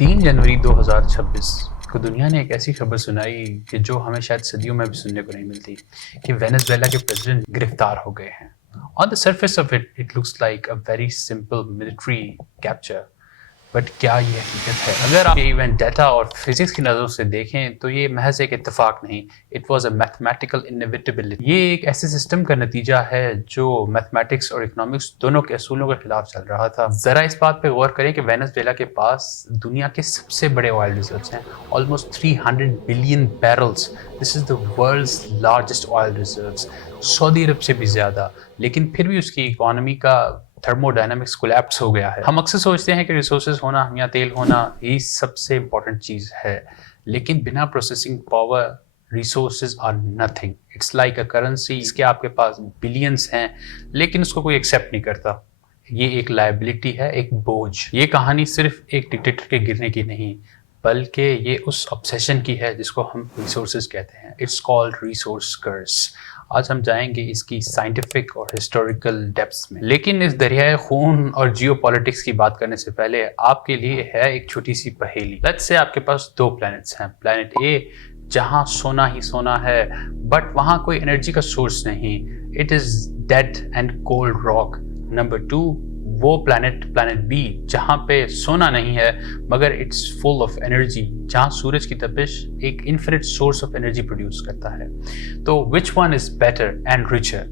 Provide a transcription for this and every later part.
3 जनवरी 2026 को दुनिया ने एक ऐसी खबर सुनाई कि जो हमें शायद सदियों में भी सुनने को नहीं मिलती कि वेनेजुएला के प्रेसिडेंट गिरफ्तार हो गए हैं। On the surface of it looks like a very simple military capture, but क्या ये हकीकत है? अगर आप ये इवेंट डेटा और फिजिक्स की नज़रों से देखें तो ये महज एक इत्तेफाक नहीं, it was a mathematical inevitability. ये एक ऐसे सिस्टम का नतीजा है जो मैथमेटिक्स और इकोनॉमिक्स दोनों के असूलों के खिलाफ चल रहा था। जरा इस बात पे गौर करें कि वेनेजुएला के पास दुनिया के सबसे बड़े ऑयल रिजर्व्स हैं, almost 300 billion barrels. This is the world's largest oil reserves, सऊदी अरब से भी ज़्यादा, लेकिन फिर भी उसकी इकोनॉमी का थर्मोडायनामिक्स कोलैप्स हो गया है। हम अक्सर सोचते हैं कि रिसोर्सेज होना या तेल होना ही सबसे इम्पोर्टेंट चीज़ है, लेकिन बिना processing power resources are nothing. It's like a currency, इसके आपके पास बिलियंस हैं लेकिन उसको कोई एक्सेप्ट नहीं करता। ये एक लायबिलिटी है, एक बोझ। ये कहानी सिर्फ एक डिक्टेटर के गिरने की नहीं, बल्कि ये उस ऑब्सेशन की है जिसको हम रिसोर्सेज कहते हैं। इट्स कॉल्ड रिसोर्स कर्स। आज हम जाएंगे इसकी साइंटिफिक और हिस्टोरिकल डेप्थ्स में, लेकिन इस दरियाए खून और जियोपॉलिटिक्स की बात करने से पहले आपके लिए है एक छोटी सी पहेली। लेट्स से आपके पास 2 प्लैनेट्स हैं। प्लैनेट ए जहां सोना ही सोना है, बट वहां कोई एनर्जी का सोर्स नहीं, it is dead and cold rock. Number 2 वो प्लैनेट बी जहाँ पे सोना नहीं है मगर इट्स फुल ऑफ एनर्जी, जहाँ सूरज की तपिश एक infinite source of energy produce करता है। तो which one is better and richer?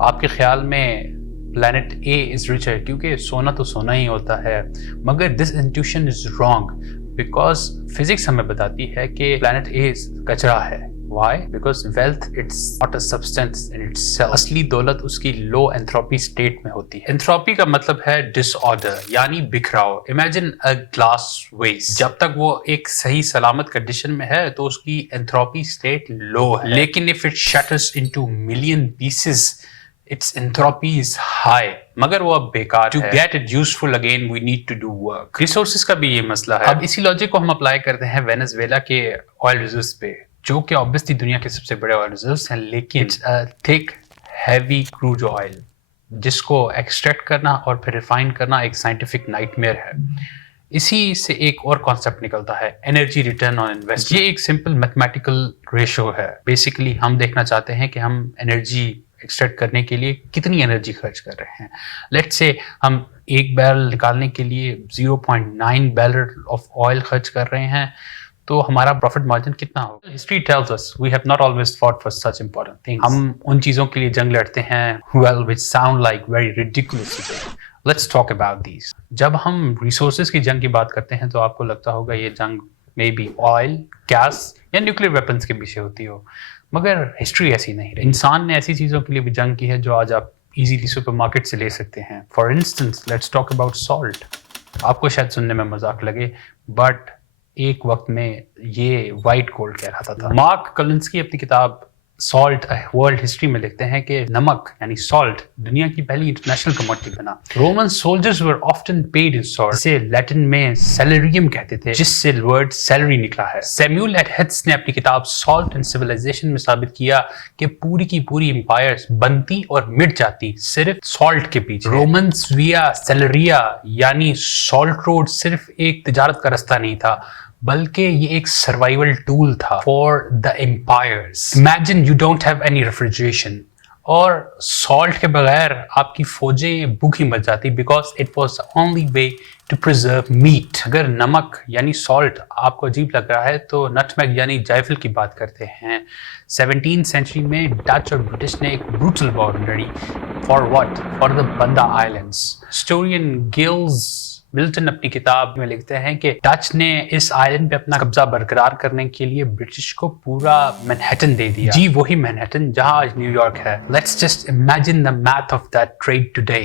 आपके ख्याल में प्लैनेट ए इज रिचर क्योंकि सोना तो सोना ही होता है, मगर this intuition is wrong because physics हमें बताती है कि प्लैनेट ए कचरा है। Why? Because wealth it's not a substance in itself. असली दौलत उसकी लो एंथ्रोपी स्टेट में होती है। एंथ्रोपी का मतलब है डिसऑर्डर यानी बिखराव। इमेजिन अ ग्लास वेस्ट, जब तक वो एक सही सलामत कंडीशन में है तो उसकी एंथ्रोपी स्टेट लो है, लेकिन if it shatters into million pieces its entropy is high, मगर वो अब बेकार है। To get it useful again we need to do work. Resources का भी ये मसला है। अब इसी लॉजिक को हम अप्लाई करते हैं वेनेजुएला के ऑयल रिजर्व्स पे, जो कि ऑब्वियसली दुनिया के सबसे बड़े ऑयल रिजर्व्स हैं, लेकिन थिक हैवी क्रूड ऑयल जिसको एक्सट्रैक्ट करना और फिर रिफाइन करना एक साइंटिफिक नाइटमेयर है। इसी से एक और कॉन्सेप्ट निकलता है एनर्जी रिटर्न ऑन इन्वेस्टमेंट। ये एक सिंपल मैथमेटिकल रेशो है। बेसिकली हम देखना चाहते हैं कि हम एनर्जी एक्सट्रैक्ट करने के लिए कितनी एनर्जी खर्च कर रहे हैं। लेट्स से हम 1 बैरल निकालने के लिए 0.9 बैरल ऑफ ऑयल खर्च कर रहे हैं, तो हमारा प्रॉफिट मार्जिन कितना होगा? History tells us we have not always fought for such important things. हम उन चीज़ों के लिए जंग लड़ते हैं well which sound like very ridiculous. Let's talk about these. जब हम रिसोर्सेज की जंग की बात करते हैं तो आपको लगता होगा ये जंग मे बी ऑयल, गैस या न्यूक्लियर वेपन्स के पीछे होती हो, मगर हिस्ट्री ऐसी नहीं रही। इंसान ने ऐसी चीज़ों के लिए भी जंग की है जो आज आप इजीली सुपरमार्केट से ले सकते हैं। For instance let's talk about salt. आपको शायद सुनने में मजाक लगे, बट एक वक्त में ये वाइट गोल्ड कहलाता था। मार्क कलिंस्की अपनी किताब सॉल्ट वर्ल्ड हिस्ट्री में लिखते हैं कि नमक यानी सॉल्ट दुनिया की पहली इंटरनेशनल कमोडिटी बना। Roman soldiers were often paid in salt, जिसे लैटिन में सैलरियम कहते थे, जिससे वर्ड सैलरी निकला है। सैमुअल एडहेट्स ने अपनी किताब सॉल्ट एंड सिविलाइजेशन में साबित किया कि पूरी की पूरी एम्पायर्स बनती और मिट जाती सिर्फ सॉल्ट के पीछे। रोमन्स विया सैलरिया यानी सॉल्ट रोड सिर्फ एक तिजारत का रास्ता नहीं था, बल्कि ये एक सर्वाइवल टूल था for the empires. Imagine you don't have any refrigeration और सॉल्ट के बगैर आपकी फौजें भूखी मर जाती because it was the only way to preserve meat. अगर नमक यानी सॉल्ट आपको अजीब लग रहा है तो नटमेग यानी जायफल की बात करते हैं। 17th सेंचुरी में डच और ब्रिटिश ने एक ब्रूटल वॉर लड़ी। For what? फॉर द बंदा आइलैंड्स। हिस्टोरियन गिल्स मिल्टन अपनी किताब में लिखते हैं कि डच ने इस आइलैंड पे अपना कब्जा बरकरार करने के लिए ब्रिटिश को पूरा मैनहट्टन दे दिया। जी वही मैनहट्टन जहां आज न्यूयॉर्क है। Let's just imagine the math of that trade today.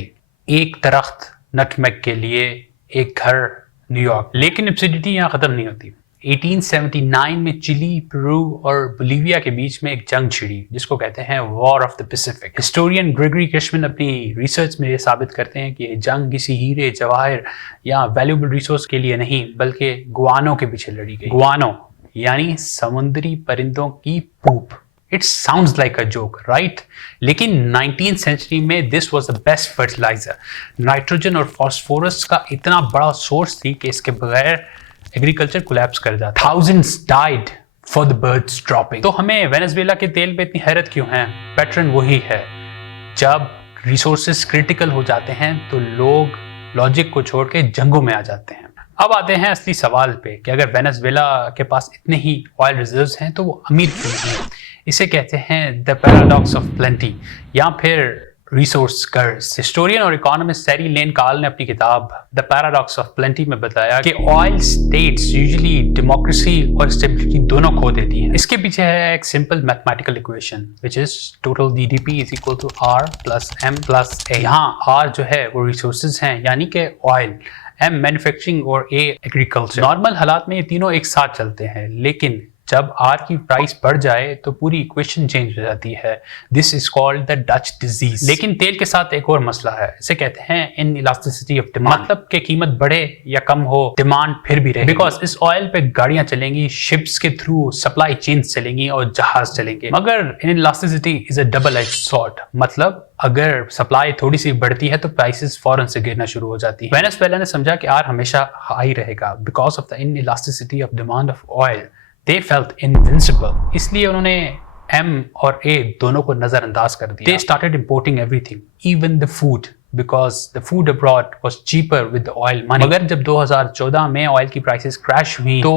एक दरख्त नटमेग के लिए एक घर न्यूयॉर्क। लेकिन एब्सर्डिटी यहाँ खत्म नहीं होती। 1879 में चिली, पेरू और बोलीविया के बीच में एक जंग छिड़ी जिसको कहते हैं war of the Pacific. Historian Gregory Cushman अपनी रिसर्च में ये साबित करते हैं कि ये जंग किसी हीरे, जवाहर या वैल्यूएबल रिसोर्स के लिए नहीं बल्कि गुआनो के पीछे लड़ी गई। गुआनो यानी समुद्री परिंदों की poop. It sounds like a joke right, लेकिन 19th सेंचुरी में this was the best fertiliser. Nitrogen और फास्फोरस का इतना बड़ा सोर्स थी कि इसके बगैर ایگریکلچر کولیپس کر جاتا, thousands died for the birds dropping. تو ہمیں وینزویلا کے تیل پہ اتنی حیرت کیوں ہے؟ پیٹرن وہی ہے, جب ریسورسز کرٹیکل ہو جاتے ہیں تو لوگ لاجک کو چھوڑ کے جنگوں میں آ جاتے ہیں. اب آتے ہیں اصلی سوال پہ کہ اگر وینزویلا کے پاس اتنے ہی آئل ریزروز ہیں تو وہ امیر کیوں نہیں ہیں؟ اسے کہتے ہیں the paradox of plenty یا پھر ریسورس کرز. ہسٹورین اور اکانومسٹ سیری لین کارل نے اپنی کتاب The Paradox of Plenty میں بتایا کہ آئل اسٹیٹس یوزلی ڈیموکریسی اور اسٹیبلٹی دونوں کھو دیتی ہیں. اس کے پیچھے ہے ایک simple mathematical equation which is total GDP is equal to R plus M plus A. یہاں R جو ہے وہ ریسورسز ہیں یعنی کہ آئل, M مینوفیکچرنگ اور A ایگریکلچر. نارمل حالات میں یہ تینوں ایک ساتھ چلتے ہیں, لیکن جب آر کی پرائس بڑھ جائے تو پوری ایکویشن چینج ہو جاتی ہے. This is called the Dutch disease. لیکن تیل کے ساتھ ایک اور مسئلہ ہے, اسے کہتے ہیں ان الاسٹیسٹی آف ڈیمانڈ. مطلب کہ قیمت بڑھے یا کم ہو ڈیمانڈ پھر بھی رہے, بیکاز اس آئل پہ گاڑیاں چلیں گی, شپس کے تھرو سپلائی چینز چلیں گی اور جہاز چلیں گے. مگر ان الاسٹیسٹی از اے ڈبل ایج سورڈ. مطلب اگر سپلائی تھوڑی سی بڑھتی ہے تو پرائسز فوراً سے گرنا شروع ہو جاتی ہے. وینزویلا نے سمجھا کہ آر ہمیشہ ہائی رہے گا because of the inelasticity of demand of oil. They felt invincible. اس لیے انہوں نے M اور A دونوں کو نظر انداز کر دیا. They started importing everything, even the food, because the food abroad was cheaper with the oil money. مگر جب 2014 میں آئل کی پرائسز کریش ہوئی تو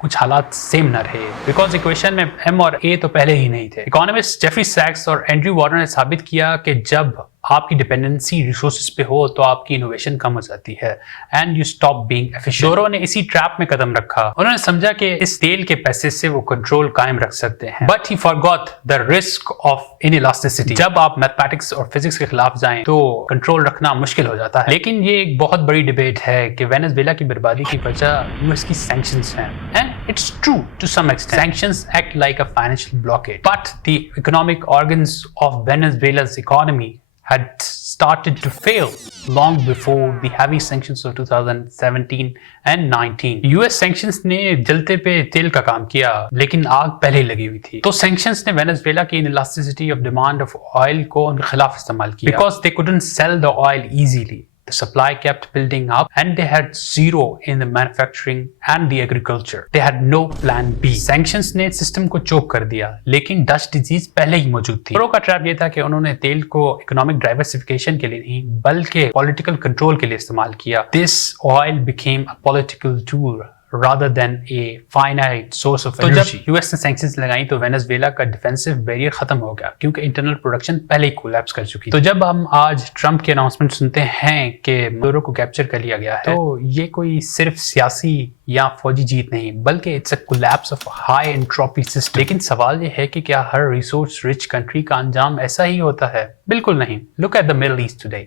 کچھ حالات سیم نہ رہے, بیکاز ایکویشن میں M اور A تو پہلے ہی نہیں تھے. اکانومسٹ جیفری سیکس اور اینڈریو وارنر نے ثابت کیا کہ جب آپ کی ڈپینڈنسی ریسورسز پہ ہو تو آپ کی انوویشن کم ہو جاتی ہے and you stop being efficient. شوروں نے اسی ٹریپ میں قدم رکھا. انہوں نے سمجھا کہ اس تیل کے پیسے سے وہ کنٹرول قائم رکھ سکتے ہیں, but he forgot the risk of inelasticity. جب آپ میتھمیٹکس اور فزکس کے خلاف جائیں تو کنٹرول رکھنا مشکل ہو جاتا ہے. لیکن یہ ایک بہت بڑی ڈبیٹ ہے کہ وینزویلا کی بربادی کی وجہ US کی سینکشنز ہیں. And it's true to some extent. Sanctions act like a financial blockade, but the economic organs of Venezuela's economy had started to fail long before the heavy sanctions of 2017 and 19. US sanctions نے جلتے پہ تیل کا کام کیا لیکن آگ پہلے ہی لگی ہوئی تھی. تو sanctions نے وینزویلا کی inelasticity of demand of oil کو ان کے خلاف استعمال کیا because they couldn't sell the oil easily. The supply kept building up and they had zero in the manufacturing and the agriculture. They had no plan B. Sanctions نے system کو چوک کر دیا لیکن ڈچ ڈیزیز پہلے ہی موجود تھی. پرو کا trap یہ تھا کہ انہوں نے تیل کو اکنامک ڈائیورسفیکیشن کے لیے نہیں بلکہ پولیٹیکل کنٹرول کے لیے استعمال کیا. This oil became a political tool rather than a finite source of energy. تو جب US نے سینکشنز لگائیں تو وینزویلا کا ڈیفینسو بیریئر ختم ہو گیا کیونکہ انٹرنل پروڈکشن پہلے ہی کولیپس کر چکی. تو جب ہم آج ٹرمپ کے اناؤنسمنٹ سنتے ہیں کہ مدورو کو کیپچر کر لیا گیا ہے تو یہ کوئی صرف سیاسی یا فوجی جیت نہیں بلکہ it's a collapse of high entropy system. لیکن سوال یہ ہے کہ کیا ہر ریسورس رچ کنٹری کا انجام ایسا ہی ہوتا ہے؟ بالکل نہیں. Look at the Middle East today.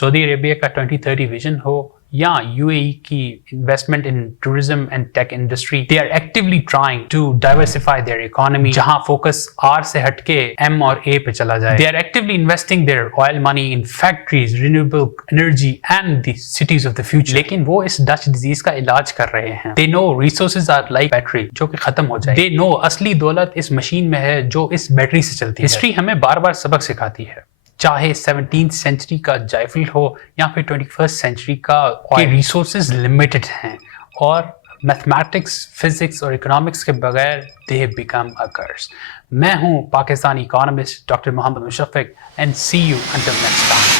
سعودی عربیہ کا 2030 ویژن ہو یا UAE کی investment in tourism and tech industry, they are actually trying to diversify their economy جہاں فوکس R سے ہٹ کے M اور A پہ چلا جائے. They are actually investing their oil money in factories, renewable energy and the cities of the future. لیکن وہ اس Dutch disease کا علاج کر رہے ہیں. They know resources are like battery جو کہ ختم ہو جائے. دے نو اصلی دولت اس مشین میں ہے جو اس بیٹری سے چلتی ہے. ہسٹری ہمیں بار بار سبق سکھاتی ہے, چاہے 17th سینچری کا جائفل ہو یا پھر 21st سینچری کا, ریسورسز لمیٹڈ ہیں اور میتھمیٹکس, فزکس اور اکنامکس کے بغیر they become a curse. میں ہوں Pakistani economist doctor Muhammad Mushfiq, and see you until next time.